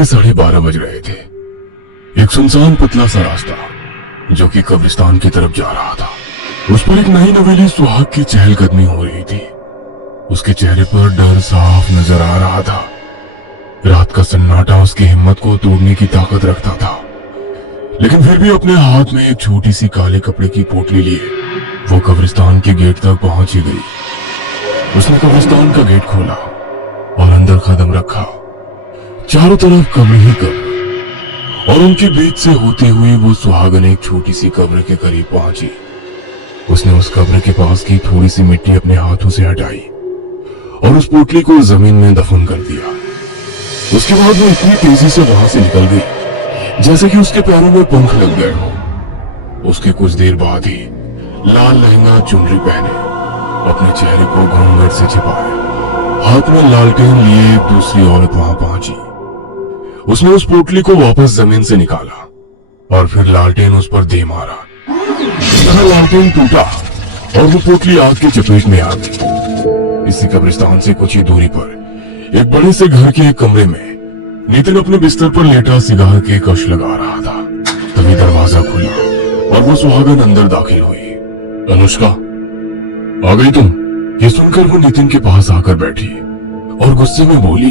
के 12:30 बज रहे थे। एक सुनसान पतला सा रास्ता जो कि कब्रिस्तान की तरफ जा रहा था, उस पर एक नई नवेली सुहाग की चहलकदमी हो रही थी। उसके चेहरे पर डर साफ नजर आ रहा था। रात का सन्नाटा उसकी हिम्मत को तोड़ने की ताकत रखता था, लेकिन फिर भी अपने हाथ में एक छोटी सी काले कपड़े की पोटली लिए वो कब्रिस्तान के गेट तक पहुंच ही गई। उसने कब्रिस्तान का गेट खोला और अंदर कदम रखा। चारों तरफ कब्र ही कब्र, और उनके बीच से होते हुए वो सुहागन एक छोटी सी कब्र के करीब पहुंची। उसने उस कब्र के पास की थोड़ी सी मिट्टी अपने हाथों से हटाई और उस पोटली को जमीन में दफन कर दिया। उसके बाद वो इतनी तेजी से वहां से निकल गई जैसे कि उसके पैरों में पंख लग गए हो। उसके कुछ देर बाद ही लाल लहंगा चुनरी पहने, अपने चेहरे को घूंघट से छिपाए, हाथ में लालटेन लिए एक दूसरी औरत वहां पहुंची। उसने उस पोटली को वापस जमीन से निकाला और फिर लालटेन उस पर दे मारा। इस तरह लालटेन टूटा और वो पोटली आग की चपेट में आ गई। इसी कब्रिस्तान से कुछ ही दूरी पर एक बड़े से घर के एक कमरे में नितिन अपने बिस्तर पर लेटा सिगार के कश लगा रहा था। तभी दरवाजा खुला और वो सुहागन अंदर दाखिल हुई। अनुष्का, आ गई तुम? ये सुनकर वो नितिन के पास आकर बैठी और गुस्से में बोली,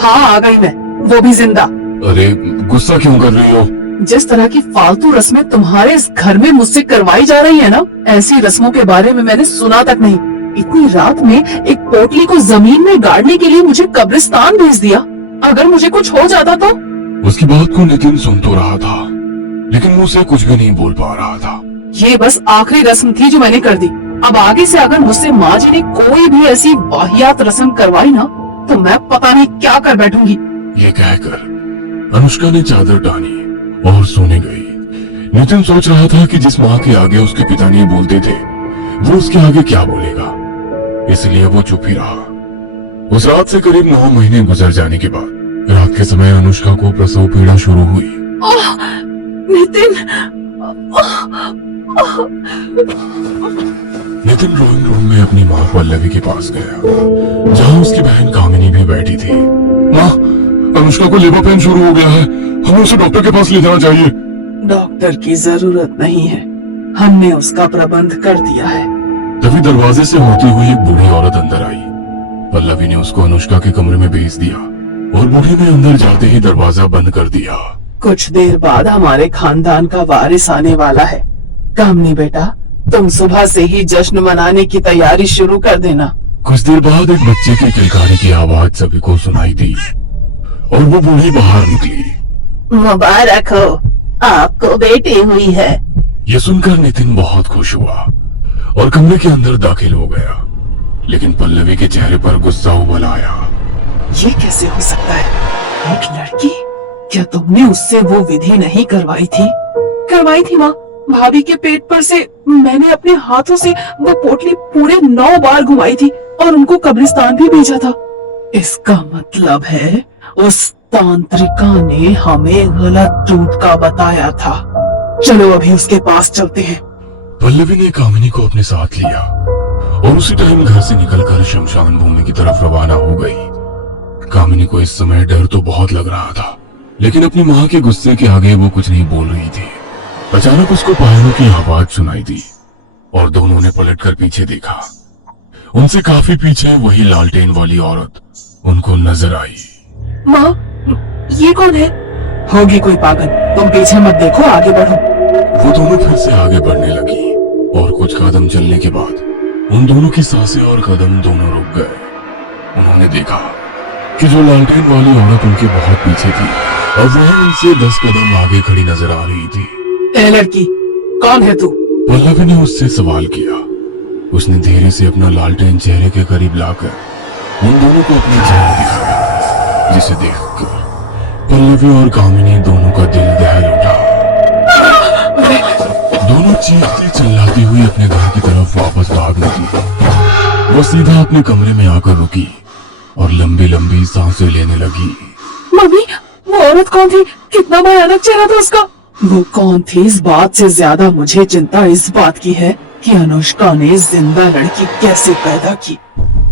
हाँ आ गई मैं, वो भी जिंदा। अरे गुस्सा क्यों कर रही हो? जिस तरह की फालतू रस्में तुम्हारे इस घर में मुझसे करवाई जा रही है ना, ऐसी रस्मों के बारे में मैंने सुना तक नहीं। इतनी रात में एक पोटली को जमीन में गाड़ने के लिए मुझे कब्रिस्तान भेज दिया। अगर मुझे कुछ हो जाता तो? उसकी बात को नितिन सुन तो रहा था, लेकिन मुंह से कुछ भी नहीं बोल पा रहा था। ये बस आखिरी रस्म थी जो मैंने कर दी। अब आगे से अगर मुझसे माँ जी ने कोई भी ऐसी वाहियात रस्म करवाई ना, तो मैं पता नहीं क्या कर बैठूंगी। ये कहकर अनुष्का ने चादर टानी और सोने गई। नितिन सोच रहा था कि जिस माँ के आगे उसके पिता नहीं बोलते थे, वो उसके आगे क्या बोलेगा, इसलिए वो चुप ही रहा। उस रात से करीब 9 महीने गुजर जाने के बाद रात के समय अनुष्का को प्रसव पीड़ा शुरू हुई। नितिन नितिन ड्राइंग रूम में अपनी माँ पल्लवी के पास गया, जहाँ उसकी बहन कामिनी भी बैठी थी। माँ, अनुष्का को लेबर पेन शुरू हो गया है, हमें उसे डॉक्टर के पास ले जाना चाहिए। डॉक्टर की जरूरत नहीं है, हमने उसका प्रबंध कर दिया है। तभी दरवाजे से होती हुई एक बूढ़ी औरत अंदर आई। पल्लवी ने उसको अनुष्का के कमरे में भेज दिया और बूढ़ी ने अंदर जाते ही दरवाजा बंद कर दिया। कुछ देर बाद हमारे खानदान का वारिस आने वाला है। कामनी बेटा, तुम सुबह से ही जश्न मनाने की तैयारी शुरू कर देना। कुछ देर बाद एक बच्चे की किलकारी की आवाज सभी को सुनाई दी और वो बूढ़ी बाहर निकली। मुबारक हो, आपको बेटी हुई है। ये सुनकर नितिन बहुत खुश हुआ और कमरे के अंदर दाखिल हो गया, लेकिन पल्लवी के चेहरे पर गुस्सा उबल आया। ये कैसे हो सकता है? एक लड़की? क्या तुमने उससे वो विधि नहीं करवाई थी? करवाई थी माँ, भाभी के पेट पर से मैंने अपने हाथों से वो पोटली पूरे 9 बार घुमाई थी और उनको कब्रिस्तान भी भेजा था। इसका मतलब है उस तांत्रिका ने हमें गलत टूटका बताया था। चलो अभी उसके पास चलते हैं। पल्लवी ने कामिनी को अपने साथ लिया और उसी टाइम घर से निकलकर शमशान भूमि की तरफ रवाना हो गई। कामिनी को इस समय डर तो बहुत लग रहा था, लेकिन अपनी माँ के गुस्से के आगे वो कुछ नहीं बोल रही थी। अचानक उसको पायरों की आवाज सुनाई दी और दोनों ने पलटकर पीछे देखा। उनसे काफी पीछे वही लालटेन वाली औरत उनको नजर आई। माँ, ये कौन है? होगी कोई पागल, तुम पीछे मत देखो, आगे बढ़ो। वो दोनों फिर से आगे बढ़ने लगी और कुछ कदम चलने के बाद उन दोनों की सांसें और कदम दोनों रुक गए। उन्होंने देखा कि जो लालटेन वाली औरत उनके बहुत पीछे थी और वह उनसे 10 कदम आगे खड़ी नजर आ रही थी। ए लड़की, कौन है तू? पल्लवी ने उससे सवाल किया। उसने धीरे से अपना लालटेन चेहरे के करीब लाकर उन दोनों को अपना चेहरा दिखाया, जिसे देखकर पल्लवी और कामिनी दोनों का दिल दहल उठा। दोनों चीखती चिल्लाती हुई अपने घर की तरफ वापस भाग निकली। वो सीधा अपने कमरे में आकर रुकी और लंबी लंबी सांसें लेने लगी। मम्मी, वो औरत कौन थी? कितना भयानक चेहरा था उसका। वो कौन थी इस बात से ज्यादा मुझे चिंता इस बात की है कि अनुष्का ने जिंदा लड़की कैसे पैदा की।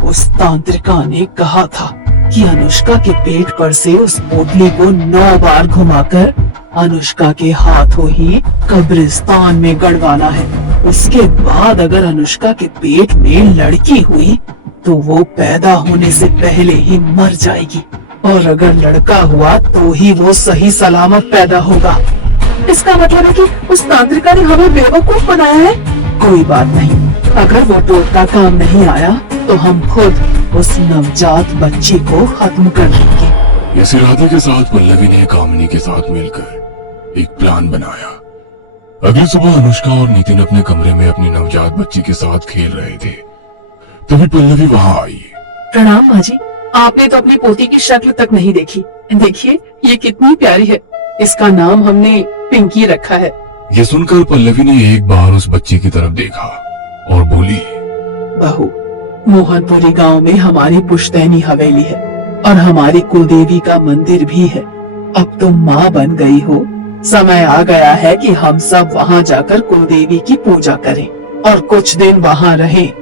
उस तांत्रिका ने कहा था कि अनुष्का के पेट पर से उस पोटली को 9 बार घुमाकर अनुष्का के हाथों ही कब्रिस्तान में गड़वाना है। उसके बाद अगर अनुष्का के पेट में लड़की हुई तो वो पैदा होने से पहले ही मर जाएगी, और अगर लड़का हुआ तो ही वो सही सलामत पैदा होगा। इसका मतलब है कि उस तांत्रिका ने हमें बेवकूफ बनाया है। कोई बात नहीं, अगर वो टोटका काम नहीं आया तो हम खुद उस नवजात बच्ची को खत्म कर देंगे। इस इरादे के साथ पल्लवी ने कामिनी के साथ मिलकर एक प्लान बनाया। अगली सुबह अनुष्का और नितिन अपने कमरे में अपनी नवजात बच्ची के साथ खेल रहे थे। तभी पल्लवी वहां आई। प्रणाम माँ जी, आपने तो अपनी पोती की शक्ल तक नहीं देखी। देखिए ये कितनी प्यारी है। इसका नाम हमने पिंकी रखा है। ये सुनकर पल्लवी ने एक बार उस बच्ची की तरफ देखा और बोली, बहू, मोहनपुरी गांव में हमारी पुश्तैनी हवेली है और हमारी कुलदेवी का मंदिर भी है। अब तुम माँ बन गई हो, समय आ गया है कि हम सब वहाँ जाकर कुलदेवी की पूजा करें और कुछ दिन वहाँ रहें।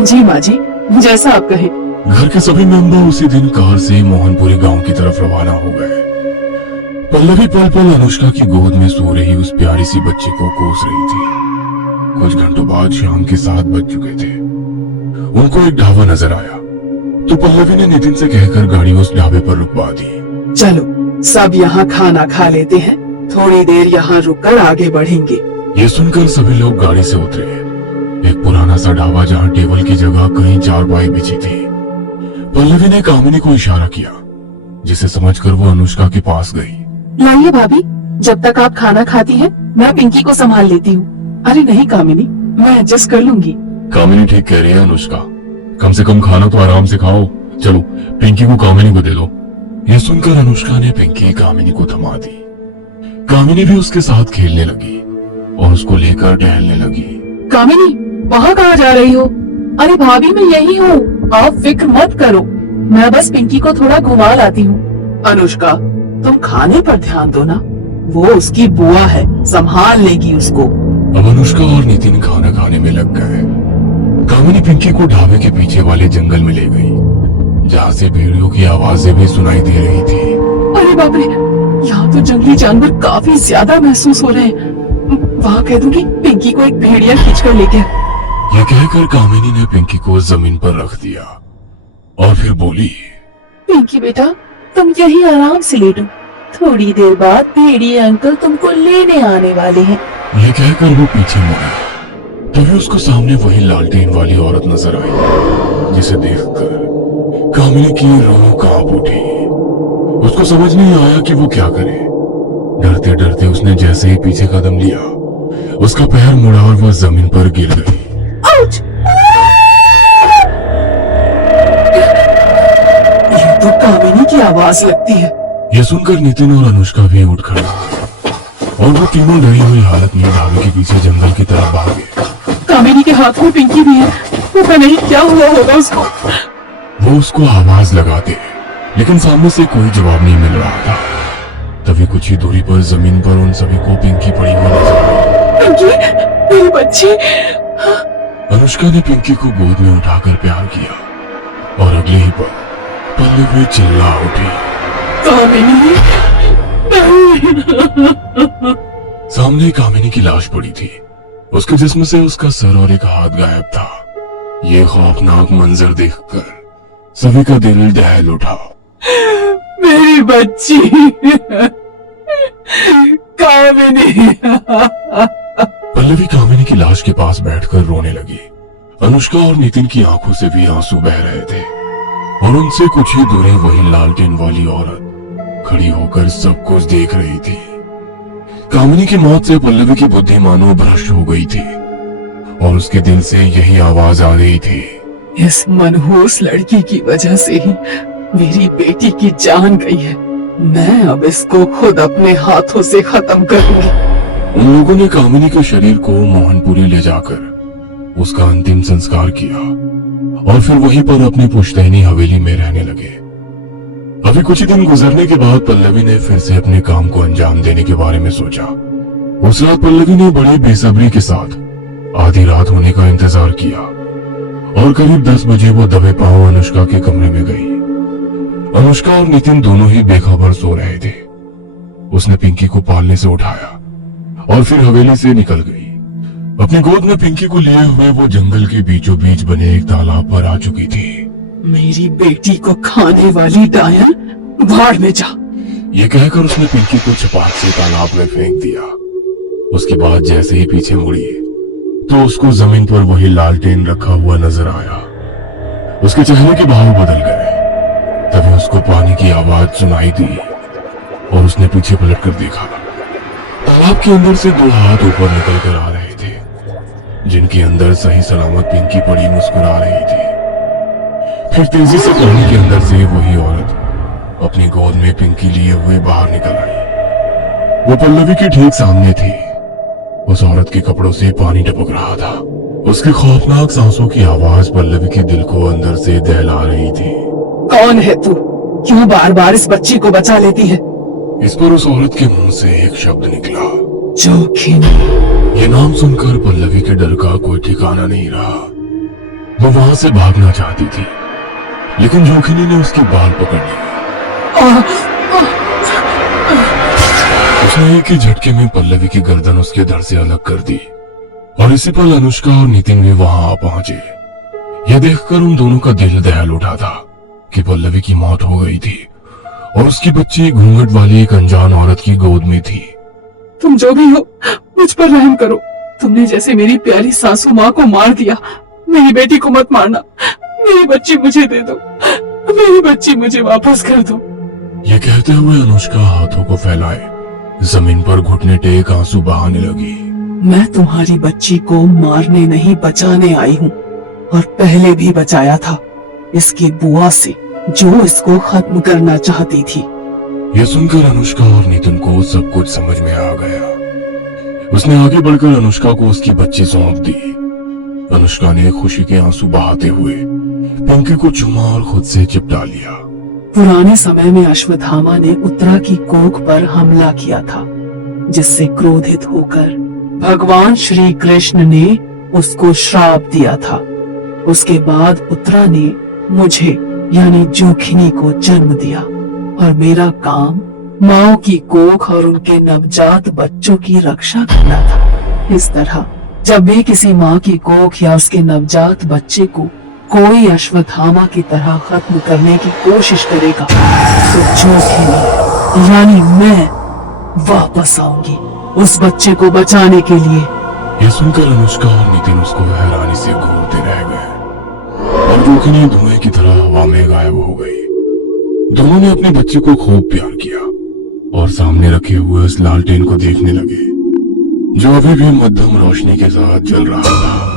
जी माँ जी, जैसा आप कहें। घर के सभी मेंबर उसी दिन कार से मोहनपुरी गांव की तरफ रवाना हो गए। पल्लवी पल पल अनुष्का की गोद में सो रही उस प्यारी सी बच्ची को कोस रही थी। कुछ घंटों बाद शाम के 7 बज चुके थे। उनको एक ढाबा नजर आया तो पल्लवी ने नितिन से कहकर गाड़ी उस ढाबे पर रुकवा दी। चलो सब यहाँ खाना खा लेते हैं, थोड़ी देर यहाँ रुककर आगे बढ़ेंगे। ये सुनकर सभी लोग गाड़ी से उतरे। एक पुराना सा ढाबा जहाँ टेबल की जगह कहीं चारपाई बिछी थी। पल्लवी ने कामिनी को इशारा किया, जिसे समझकर वो अनुष्का के पास गई। लाइए भाभी, जब तक आप खाना खाती हैं, मैं पिंकी को संभाल लेती हूँ। अरे नहीं कामिनी, मैं एडजस्ट कर लूंगी। कामिनी ठीक कह रही है अनुष्का, कम से कम खाना तो आराम से खाओ। चलो पिंकी को कामिनी को दे दो। ये सुनकर अनुष्का ने पिंकी कामिनी को थमा दी। कामिनी भी उसके साथ खेलने लगी और उसको लेकर टहलने लगी। कामिनी, वहाँ कहाँ जा रही हो? अरे भाभी मैं यही हूँ, आप फिक्र मत करो, मैं बस पिंकी को थोड़ा घुमा लाती हूँ। अनुष्का, तुम खाने पर ध्यान दो ना, वो उसकी बुआ है, संभाल लेगी उसको। अब अनुष्का और नितिन खाना खाने में लग गए। कामिनी पिंकी को ढाबे के पीछे वाले जंगल में ले गई, जहाँ से भेड़ियों की आवाजें भी सुनाई दे रही थी। अरे बाप रे, यहाँ तो जंगली जानवर काफी ज्यादा महसूस हो रहे हैं। वहाँ कह दूंगी पिंकी को एक भेड़िया खींच कर लेके। ये कहकर कामिनी ने पिंकी को जमीन पर रख दिया और फिर बोली, पिंकी बेटा, तुम यही आराम से लेटो, थोड़ी देर बाद भेड़िया अंकल तुमको लेने आने वाले हैं। ये कहकर वो पीछे मुड़ा। तभी उसको सामने वही लालटेन वाली औरत नजर आई, जिसे देखकर कामिनी की रूह कांप उठी। उसको समझ नहीं आया कि वो क्या करे। डरते डरते उसने जैसे ही पीछे कदम लिया, उसका पैर मुड़ा और वो जमीन पर गिर गई। ये तो कामिनी की आवाज लगती है। ये सुनकर नितिन और अनुष्का भी उठ खड़े और वो तीनों डरी हुई हालत में ढाबे के पीछे जंगल की तरफ भागे। कामिनी के हाथ में पिंकी भी है, पता नहीं क्या हुआ होगा उसको। वो उसको आवाज लगाते, लेकिन सामने से कोई जवाब नहीं मिल रहा था। तभी कुछ ही दूरी पर जमीन पर उन सभी को पिंकी पड़ी हुई नजर आई। पिंकी, मेरी बच्ची। अनुष्का ने पिंकी को गोद में उठाकर प्यार किया और अगले ही पल पल्लवी चिल्ला उठी, कामिनी। सामने कामिनी की लाश पड़ी थी। उसके जिस्म से उसका सर और एक हाथ गायब था। ये खौफनाक मंजर देखकर सभी का दिल दहल उठा। मेरी बच्ची कामिनी। पल्लवी कामिनी की लाश के पास बैठकर रोने लगी। अनुष्का और नितिन की आंखों से भी आंसू बह रहे थे और उनसे कुछ ही दूरी वही लालटेन वाली औरत खड़ी होकर सब कुछ देख रही थी। कामिनी की मौत से पल्लवी की बुद्धि मानो भ्रष्ट हो गई थी और उसके दिल से यही आवाज आ रही थी, इस मनहूस लड़की की वजह से ही मेरी बेटी की जान गई है। मैं अब इसको खुद अपने हाथों से खत्म करूंगी। उन लोगों ने कामिनी के शरीर को मोहनपुरी ले जाकर उसका अंतिम संस्कार किया और फिर वहीं पर अपनी पुश्तैनी हवेली में रहने लगे। अभी कुछ ही दिन गुजरने के बाद पल्लवी ने फिर से अपने काम को अंजाम देने के बारे में सोचा। उस रात पल्लवी ने बड़ी बेसब्री के साथ आधी रात होने का इंतजार किया और करीब 10 बजे वो दबे पांव अनुष्का के कमरे में गई। अनुष्का और नितिन दोनों ही बेखबर सो रहे थे। उसने पिंकी को पालने से उठाया और फिर हवेली से निकल गई। अपनी गोद में पिंकी को लिए हुए वो जंगल के बीचों बीच बने एक तालाब पर आ चुकी थी। मेरी बेटी को खाने वाली डायन, भाड़ में जा। ये कहकर उसने पिंकी को छपाक से तालाब में फेंक दिया। उसके बाद जैसे ही पीछे मुड़ी तो उसको जमीन पर वही लालटेन रखा हुआ नजर आया। उसके चेहरे के भाव बदल गए। तभी उसको पानी की आवाज सुनाई दी और उसने पीछे पलट कर देखा। तालाब के अंदर से 2 हाथ ऊपर निकल कर आ रहे थे, जिनके अंदर सही सलामत पिंकी पड़ी मुस्कुरा रही थी। फिर तेजी से पानी के अंदर से वही औरत अपनी गोद में पिंकी लिए हुए बाहर निकल आई। वो पल्लवी के ठीक सामने थी। उस औरत के कपड़ों से पानी टपक रहा था। उसके खौफनाक सांसों की आवाज पल्लवी के दिल को अंदर से दहला रही थी। कौन है तू? क्यों बार बार इस बच्ची को बचा लेती है? इस पर उस औरत के मुंह से एक शब्द निकला, जोखिनी। ये नाम सुनकर पल्लवी के डर का कोई ठिकाना नहीं रहा। वो वहां से भागना चाहती थी, लेकिन जोखिनी ने उसके बाल पकड़ लिए। उसने एक ही झटके में पल्लवी की गर्दन उसके धड़ से अलग कर दी और इसी पल अनुष्का और नितिन भी वहां आ पहुंचे। यह देखकर उन दोनों का दिल दहल उठा था कि पल्लवी की मौत हो गई थी और उसकी बच्ची घूंघट वाली एक अनजान औरत की गोद में थी। तुम जो भी हो, मुझ पर रहम करो। तुमने जैसे मेरी प्यारी सासू माँ को मार दिया, मेरी बेटी को मत मारना। मेरी बच्ची मुझे दे दो, मेरी बच्ची मुझे वापस कर दो। ये कहते हुए अनुष्का हाथों को फैलाए जमीन पर घुटने टेक आंसू बहाने लगी। मैं तुम्हारी बच्ची को मारने नहीं बचाने आई हूँ, और पहले भी बचाया था इसकी बुआ से, जो इसको खत्म करना चाहती थी। यह सुनकर अनुष्का और नितिन को सब कुछ समझ में आ गया। उसने आगे बढ़कर अनुष्का को उसकी बच्ची सौंप दी। अनुष्का ने खुशी के आंसू बहाते हुए पिंकी को चूमा और खुद से चिपटा लिया। पुराने समय में अश्वत्थामा ने उत्तरा की कोख पर हमला किया था, जिससे क्रोधित होकर भगवान श्री कृष्ण ने उसको श्राप दिया था। उसके बाद उत्तरा ने मुझे यानी जोखिनी को जन्म दिया, और मेरा काम माओ की कोख और उनके नवजात बच्चों की रक्षा करना था। इस तरह जब भी किसी माँ की कोख या उसके नवजात बच्चे को कोई अश्वत्थामा की तरह खत्म करने की कोशिश करेगा, तो जोखिनी यानी मैं वापस आऊंगी उस बच्चे को बचाने के लिए। यह सुनकर अनुष्का और नितिन उसको हैरानी से घूरते रह गए और जोखिनी धुएं की तरह हवा में गायब हो गई। दोनों ने अपनी बच्ची को खूब प्यार किया और सामने रखे हुए उस लालटेन को देखने लगे, जो अभी भी मध्यम रोशनी के साथ जल रहा था।